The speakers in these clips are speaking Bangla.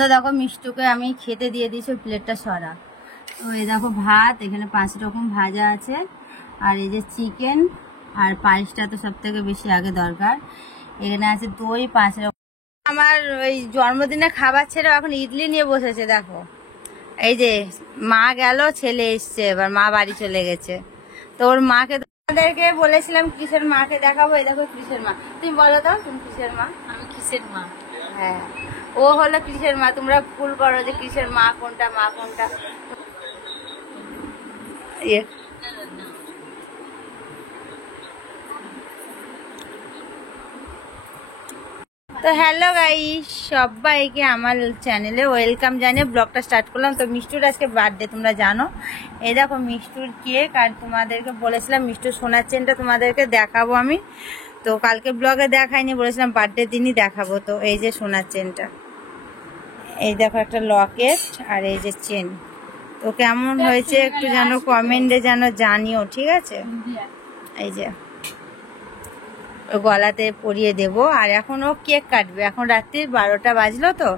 বন্ধু দেখো মিষ্টুকে আমি খেতে দিয়ে দিয়েছি, প্লেটটা সরা। তো এই দেখো ভাত, এখানে 5 রকম ভাজা আছে, আর এই যে চিকেন, আর পায়েসটা তো সব থেকে বেশি আগে দরকার। এখানে আছে দই 5 রকম। আমার ওই জন্মদিনে খাবার ছেড়ে এখন ইডলি নিয়ে বসেছে। দেখো এই যে মা গেল, ছেলে এসছে, এবার মা বাড়ি চলে গেছে। তো ওর মাকে তোমাদেরকে বলেছিলাম কিসের মাকে দেখাবো, এই দেখো কিসের মা। তুমি বলো তো তুমি কিসের মা? আমি কিসের মা? হ্যাঁ, ও হলো কিসের মা। তোমরা ভুল করো যে কিসের মা কোনটা, মা কোনটা। তো হ্যালো গাইস, সবাইকে আমার চ্যানেলে ওয়েলকাম জানিয়ে ব্লগটা স্টার্ট করলাম। তো মিষ্টুর আজকে বার্থডে, তোমরা জানো। এই দেখো মিষ্টুর কেক, আর তোমাদেরকে বলেছিলাম মিষ্টুর সোনার চেনটা তোমাদেরকে দেখাবো আমি। তো কালকে ব্লগে দেখাইনি, বলেছিলাম বার্থডে দিনই দেখাবো। তো এই যে সোনার চেনটা, এই দেখো একটা লকেট, আর এই যে চেন। তো কেমন হয়েছে একটু যেন কমেন্টে যেন জানিও, ঠিক আছে? এই যে গলাতে পরিয়ে দেব। আর এখন ও কেক কাটবে, এখন রাত্রি 12টা বাজলো। তো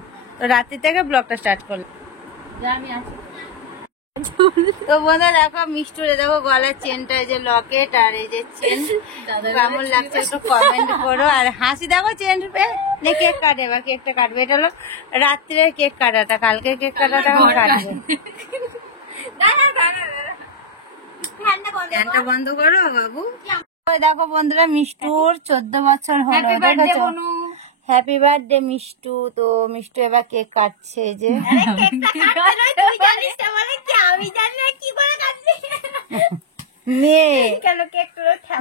রাত্রি থেকে ব্লগটা স্টার্ট করলাম। তো বন্ধুরা দেখো মিষ্টুর, দেখো গলার চেনটা, এই যে লকেট, আর এই যে চেন। কেমন লাগছে একটু কমেন্ট করো। আর হাসি দেখো চেন নে কেক কাটে, এবার কেকটা কাটবে। এটা হলো রাত্রে কেক কাটাটা, কালকে কেক কাটাটা এখন কাটবে। ফ্যানটা বন্ধ করো বাবু। দেখো বন্ধুরা মিষ্টুর 14 বছর হলো, দেখেছো? Happy birthday Mishtu. তো মিষ্টু এবার কেক কাটছে, যে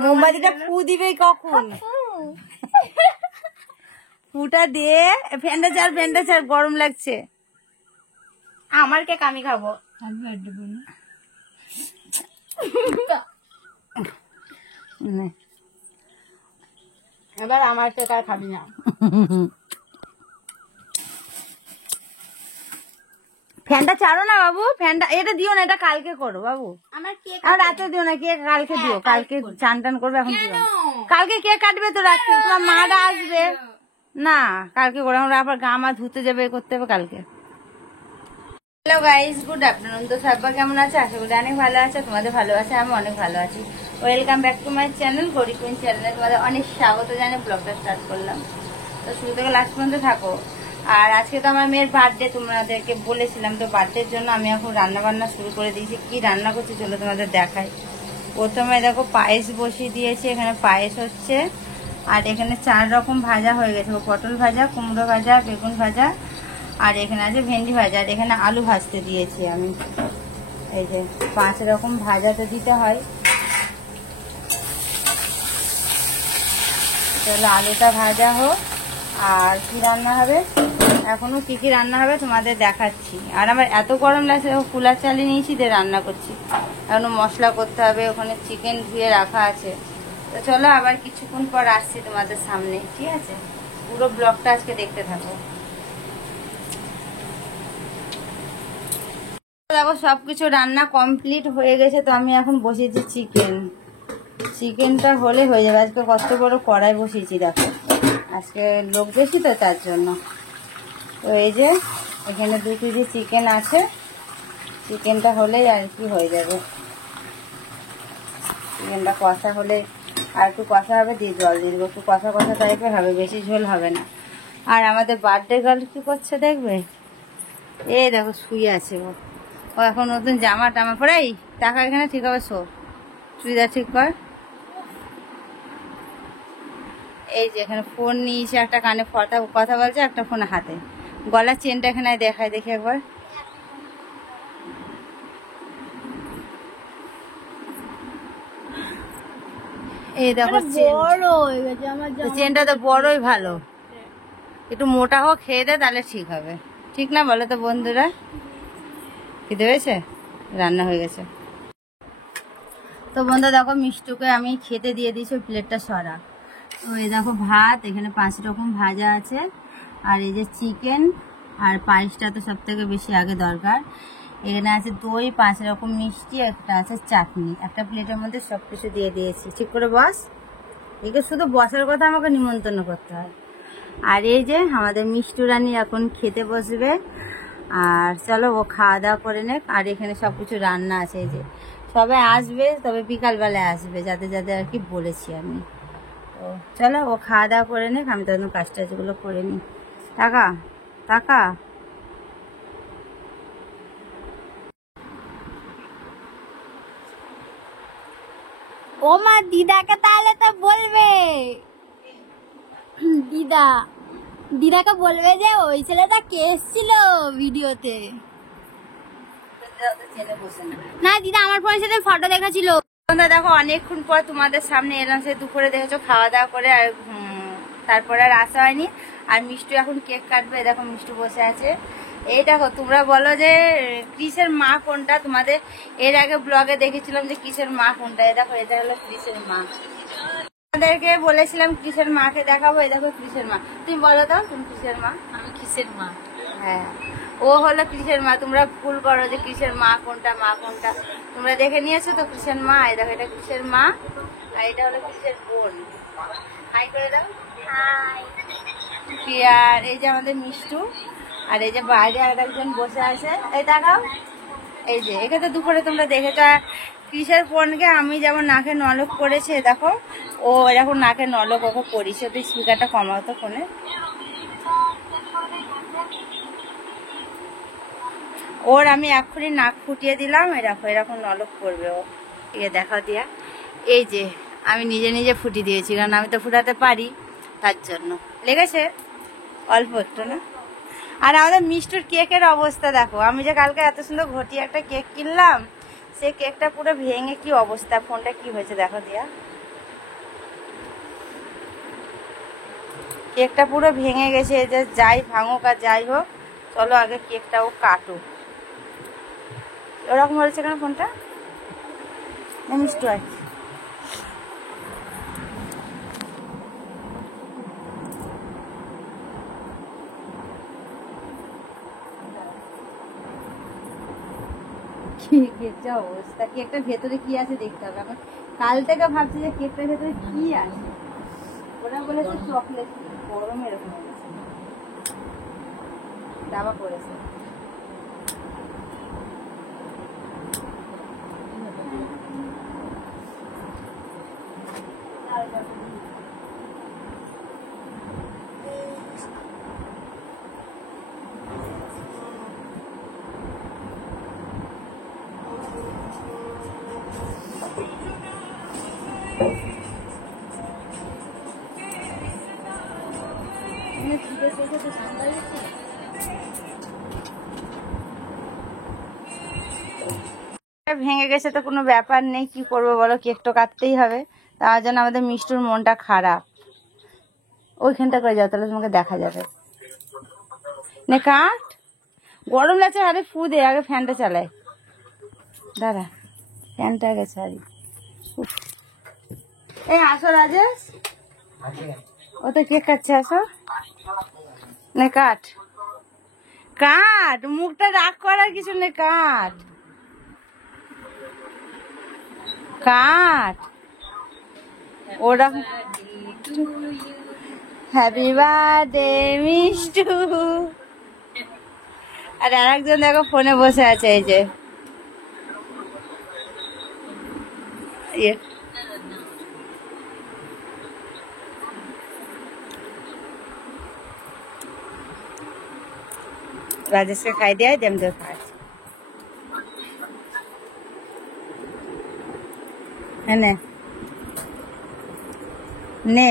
মোমবাতিটা ফু দিবে কখন? ফুটা দিয়ে ফ্যানটা চার গরম লাগছে। আমার কেক আমি খাবো। এবার আমার কেক আর খাবি না। ফ্যানটা ছাড়ো না বাবু, ফ্যানটা এটা দিও না, এটা কালকে করো বাবু। আমার কেক আর রাতে দিও না, কেক কালকে দিও। কালকে চান টান করবে, এখন দিও না। কালকে কেক কাটবে তো রাত্রে, তোমার মারা আসবে না। কালকে করে আমরা আবার গা মা ধুতে যাবে, করতে হবে কালকে। Hello guys, good afternoon. তো সবাই কেমন আছে? আশা করি অনেক ভালো আছে। তোমাদের ভালো আছে, আমি অনেক ভালো আছি। Welcome back to my channel Gauri queen চ্যানেলে তোমাদের অনেক স্বাগত জানিয়ে ব্লগটা স্টার্ট করলাম। তো শুরু থেকে লাস্ট পর্যন্ত থাকো। আর আজকে তো আমার মেয়ের বার্থডে, তোমাদেরকে বলেছিলাম। তো বার্থডের জন্য আমি এখন রান্না বান্না শুরু করে দিয়েছি। কি রান্না করছি চলো তোমাদের দেখাই। প্রথমে দেখো পায়েস বসিয়ে দিয়েছি, এখানে পায়েস হচ্ছে। আর এখানে 4 রকম ভাজা হয়ে গেছে, পটল ভাজা, কুমড়ো ভাজা, বেগুন ভাজা, আর এখানে আছে ভেন্ডি ভাজা, আর এখানে আলু ভাজতে দিয়েছি আমি। এই যে 5 রকম ভাজাতে দিতে হয়। তাহলে আলুটা ভাজা হোক। আর কি রান্না হবে, এখনো কি রান্না হবে তোমাদের দেখাচ্ছি। আর আমার এত গরম লাগছে, কুলার চালিয়ে নিয়েছি, দিয়ে রান্না করছি। এখনো মশলা করতে হবে, ওখানে চিকেন ধুয়ে রাখা আছে। তো চলো আবার কিছুক্ষণ পর আসছি তোমাদের সামনে, ঠিক আছে? পুরো ব্লগটা আজকে দেখতে থাকো। দেখো সবকিছু রান্না কমপ্লিট হয়ে গেছে। তো আমি এখন বসিয়েছি চিকেন। চিকেনটা হলে হয়ে যাবে। আজকে কত বড় কড়াই বসিয়েছি দেখো, আজকে লোক বেশি তো তার জন্য। তো এই যে এখানে 2 কেজি চিকেন আছে। চিকেনটা হলেই আর কি হয়ে যাবে। চিকেনটা কষা হলে আর একটু কষা হবে, দিয়ে জল দিয়ে দেবো। একটু কষা কষা টাইপের হবে, বেশি ঝোল হবে না। আর আমাদের বার্থডে গার্ল কি করছে দেখবে? এই দেখো শুয়ে আছে ও। ও এখন নতুন জামা টামা পরে, টাকা এখানে ঠিক হবে, শো চুড়িদার ঠিক কর। এই যে এখানে ফোন নিয়েছে, একটা কানে কথা বলছে, একটা ফোন হাতে। গলার চেনটা এখানে দেখায়, দেখি একবার। এই দেখো চেনটা তো বড়ই ভালো। একটু মোটা হোক, খেয়ে দে, তাহলে ঠিক হবে। ঠিক না বলো তো বন্ধুরা? খেতে হয়েছে, রান্না হয়ে গেছে। তো বন্ধু দেখো মিষ্টুকে আমি খেতে দিয়ে দিয়েছি, ওই প্লেটটা সরা। তো এই দেখো ভাত, এখানে 5 রকম ভাজা আছে, আর এই যে চিকেন, আর পায়েসটা তো সব থেকে বেশি আগে দরকার। এখানে আছে দই, 5 রকম মিষ্টি, একটা আছে চাটনি। একটা প্লেটের মধ্যে সব কিছু দিয়ে দিয়েছি। ঠিক করে বস, একে শুধু বসার কথা আমাকে নিমন্ত্রণ করতে হয়। আর এই যে আমাদের মিষ্টু রানী এখন খেতে বসবে। আর চলো ও খাওয়া দাওয়া করে নেক। আর এখানে সব কিছু রান্না আছে। এই যে সবাই আসবে, তবে বিকালবেলায় আসবে, যাতে যাতে আর কি বলেছি আমি। তো চলো ও খাওয়া দাওয়া করে নেক, আমি তখন কাজ টাজগুলো করে নিই। টাকা টাকা ও মা, দিদাকে তাহলে তো বলবে, দিদাকে বলবে যে ওই ছেলেটা কে এসেছিল ভিডিওতে। না দিদা, আমার ফোনের সাথে ফটো দেখাছিল। দেখো অনেকক্ষণ পর তোমাদের সামনে এলাম, সে দুপুরে দেখেছো খাওয়া দাওয়া করে, আর তারপরে আর আসা হয়নি। আর মিষ্টু এখন কেক কাটবে, দেখো মিষ্টু বসে আছে। এই দেখো, তোমরা বলো যে ক্রিসের মা কোনটা। তোমাদের এর আগে ব্লগে দেখেছিলাম যে ক্রিসের মা কোনটা। এই দেখো, এটা হলো ক্রিসের মা। আমাদেরকে বলেছিলাম ক্রিসের মাকে দেখাবো। এই দেখো ক্রিসের মা। তুমি বলো তো, তুমি ক্রিসের মা? আমি কিসের মা? হ্যাঁ, ও হলো ক্রিসের মা। তোমরা ভুল করো যে ক্রিসের মা কোনটা, মা কোনটা। তোমরা দেখে নিয়েছো তো ক্রিসের মা। এই দেখো, এটা ক্রিসের মা, আর এটা হলো ক্রিসের বোন। হাই করে দাও। হাই। আর এই যে আমাদের মিষ্টু, আর এই যে বাইরে আর একজন বসে আছে। এই দেখাও, এই যে এখানে দুপুরে তোমরা দেখেছো। ক্রিসের বোনকে আমি যেমন নাকে নলক করেছে, দেখো ও এরকম নাকে নলক ওকে করিছে। তো স্পিকারটা কমাও তো ফোনে। ওর আমি এক্ষুনি নাক ফুটিয়ে দিলাম। এরকম এরকম নলক করবে ও। দেখা দিয়া, এই যে আমি নিজে নিজে ফুটিয়ে দিয়েছি, কারণ আমি তো ফুটাতে পারি, তার জন্য লেগেছে অল্প একটু না। আর আমাদের মিষ্টুর কেকের অবস্থা দেখো। আমি যে কালকে এত সুন্দর ঘটি একটা কেক কিনলাম, সে কেকটা পুরো ভেঙে কি অবস্থা। ফোনটা কি হয়েছে দেখো দিয়া, কেকটা পুরো ভেঙে গেছে। যে যাই ভাঙুক আর যাই হোক, চলো আগে কেকটাও কাটুক। ওরকম হয়েছে কেন ফোনটা? মিষ্টু আর কেকটা অবস্থা। কেকটার ভেতরে কি আছে দেখতে হবে। আমার কাল থেকে ভাবছি যে কেকটার ভেতরে কি আছে। ওরা বলেছে চকলেট। গরম এরকম হয়েছে, দাবা করেছে। ভেঙে গেছে তো কোনো ব্যাপার নেই, কি করবো বলো, কেক তো কাটতেই হবে। তার জন্য আমাদের মিষ্টুর মনটা খারাপ। ওইখানটা করে যাও, তাহলে তোমাকে দেখা যাবে। নে কাট, গরম লাগছে। আরে ফু দে, আগে ফ্যানটা চালাই। দাঁড়া, ফ্যানটা আগে ছাড়ি। এই আসো রাজেশ, ও তো কেক কাটছে, আসো। নে কাট, কাট, মুখটা রাগ করার কিছু নেই, কাট কাট। ওরা হ্যাপি বার্থডে মিষ্টু। আর আরেকজন দেখো ফোনে বসে আছে। এই যে রাজেশকে খাই দেয়, দেম দে খাই। হ্যাঁ নে নে,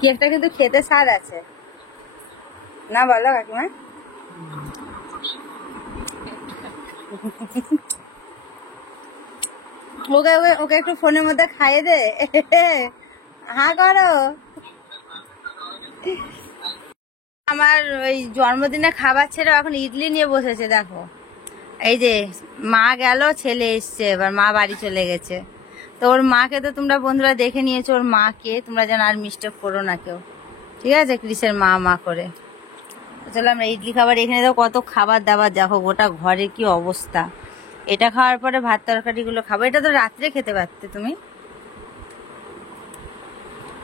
কেকটা কিন্তু খেতে স্বাদ আছে না, বলো কাকিমা? ওকে ওকে ওকে একটু ফোনের মধ্যে খাইয়ে দে। হা করো। আমার ওই জন্মদিনে খাবার ছেড়ে এখন ইডলি নিয়ে বসেছে দেখো। এই যে মা গেল, ছেলে এসছে, এবার মা বাড়ি চলে গেছে। তো ওর মাকে তো তোমরা বন্ধুরা দেখে নিয়েছো, ওর মাকে তোমরা যেন আর মিস্টেক করো না কেউ, ঠিক আছে? ক্রিসের মা মা করে। চলো আমরা ইডলি খাবার, এখানে তো কত খাবার দাবার দেখো, গোটা ঘরে কি অবস্থা। এটা খাওয়ার পরে ভাত তরকারিগুলো খাবো। এটা তো রাত্রে খেতে পারতে তুমি।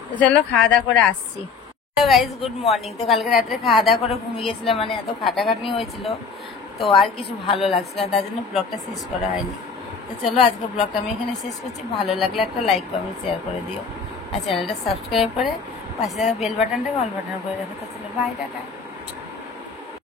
তো চলো খাওয়া দাওয়া করে আসছি। Guys good morning. তো কালকে রাত্রে খাওয়া দাওয়া করে ঘুমিয়ে গেছিলাম, মানে এত খাটাখাটনি হয়েছিল তো আর কিছু ভালো লাগছিল না, তার জন্য ব্লগটা শেষ করা হয়নি। তো চলো আজকে ব্লগটা আমি এখানে শেষ করছি। ভালো লাগলে একটা লাইক কমেন্ট শেয়ার করে দিও, আর চ্যানেলটা সাবস্ক্রাইব করে পাশে থাকা বেল বাটনটাকে অল বাটন করে রাখো। তো চলো বাই, টাটা।